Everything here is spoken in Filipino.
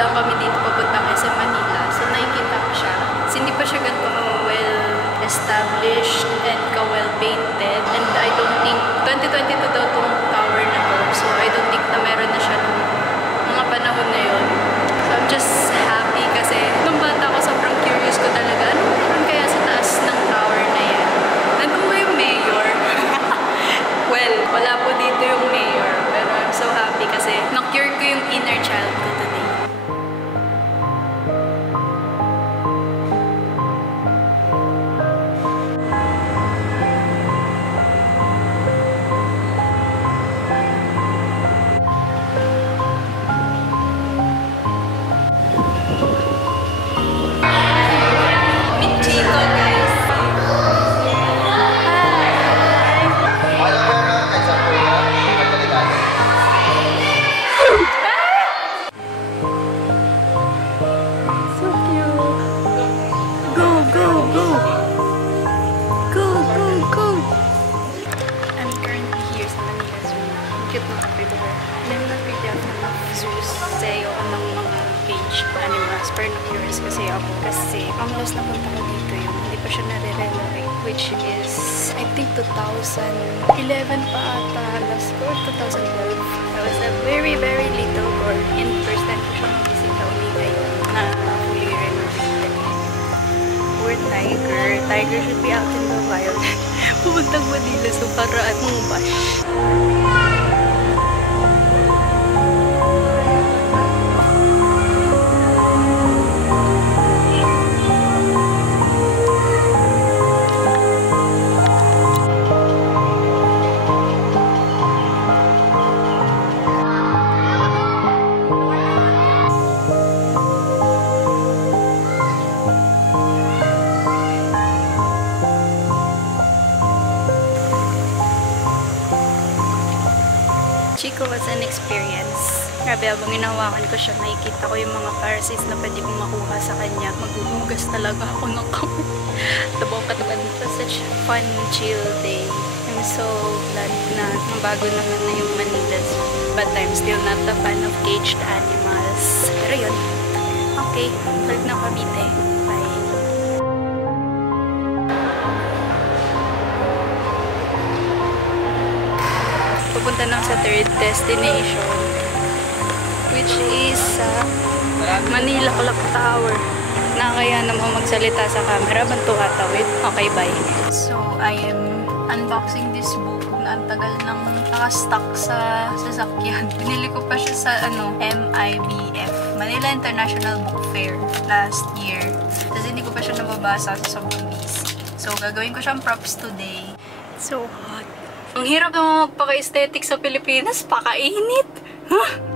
dadaan kami dito papuntang SM Manila. So nakikita ko siya. Kasi hindi pa siya ganito well-established and ka-well-painted. And I don't think, 2022 daw itong tower na to. So I don't think na meron na siya nung mga panahon na yun. So I'm just happy kasi nung bata ko sobrang curious ko talaga. Ano meron kaya sa taas ng tower na yan? Nandun ba yung mayor? Well, wala po dito yung mayor. Pero I'm so happy kasi na-cure ko yung inner child ko today. Kasi ang last na punta ko dito yung hindi pa siya nare-renovate, which is I think 2011 pa ata last ko, 2012. I was a very little girl and first time ko siya mag-visita uli ngayon na fully renovated. Poor tiger. Tiger should be out in the wild. Pumuntang Manila so para anong bash. Chico was an experience. Grabe, habang hinahawakan ko siya, nakikita ko yung mga parasites na pwede kong makuha sa kanya. Maghuhugas talaga ako ng kamay. Tabong katawan. It was such a fun, chill day. I'm so glad na mabago naman na yung Manila Zoo. But I'm still not a fan of caged animals. Pero yun. Okay, balik na Cavite. Bye. Pupunta na sa third destination, which is Manila Clock Tower. Nakakaya naman magsalita sa camera, banto atawid. Okay, bye. So, I am unboxing this book na ang tagal nang nakastock sa sasakyan. Pinili ko pa siya sa MIBF, Manila International Book Fair, last year. Kasi hindi ko pa siya nababasa sa sobrang busy. So, gagawin ko siyang props today. It's so hot. Ang hirap naman magpaka-aesthetic sa Pilipinas, pakainit. Huh?